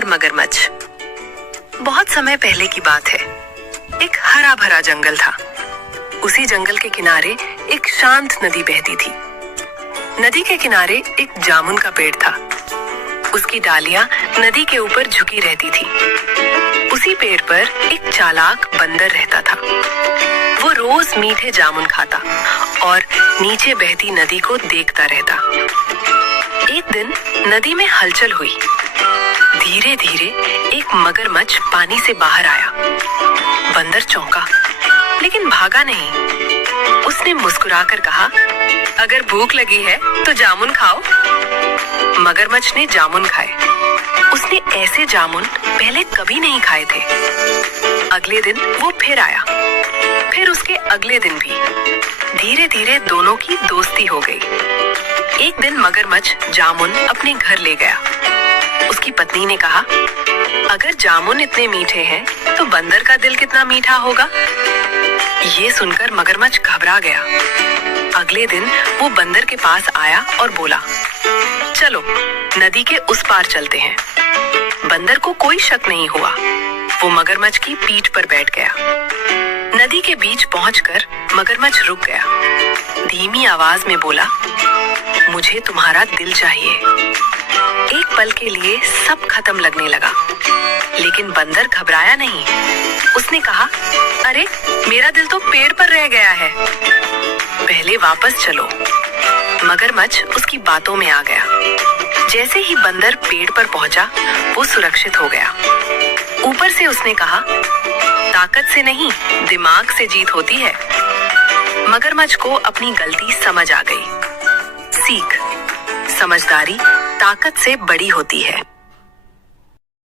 और मगरमच्छ। बहुत समय पहले की बात है। एक हरा भरा जंगल था। उसी जंगल के किनारे एक शांत नदी बहती थी। नदी के किनारे एक जामुन का पेड़ था। उसकी डालियां नदी के ऊपर झुकी रहती थी। उसी पेड़ पर एक चालाक बंदर रहता था। वो रोज मीठे जामुन खाता और नीचे बहती नदी को देखता रहता। एक दिन नदी में हलचल हुई। धीरे धीरे एक मगरमच्छ पानी से बाहर आया। बंदर चौंका, लेकिन भागा नहीं। उसने मुस्कुराकर कहा, अगर भूख लगी है तो जामुन खाओ। मगरमच्छ ने जामुन खाए। उसने ऐसे जामुन पहले कभी नहीं खाए थे। अगले दिन वो फिर आया, फिर उसके अगले दिन भी। धीरे धीरे दोनों की दोस्ती हो गई। एक दिन मगरमच्छ जामुन अपने घर ले गया। उसकी पत्नी ने कहा, अगर जामुन इतने मीठे हैं तो बंदर का दिल कितना मीठा होगा। ये सुनकर मगरमच्छ घबरा गया। अगले दिन वो बंदर के पास आया और बोला, चलो नदी के उस पार चलते हैं। बंदर को कोई शक नहीं हुआ। वो मगरमच्छ की पीठ पर बैठ गया। नदी के बीच पहुंचकर मगरमच्छ रुक गया। धीमी आवाज में बोला, मुझे तुम्हारा दिल चाहिए। एक पल के लिए सब खत्म लगने लगा, लेकिन बंदर घबराया नहीं। उसने कहा, अरे मेरा दिल तो पेड़ पर रह गया है। पहले वापस चलो। मगरमच्छ उसकी बातों में आ गया। जैसे ही बंदर पेड़ पर पहुंचा, वो सुरक्षित हो गया। ऊपर से उसने कहा, ताकत से नहीं, दिमाग से जीत होती है। मगरमच्छ को अपनी गलती समझ आ गई। सीख, समझदारी ताकत से बड़ी होती है।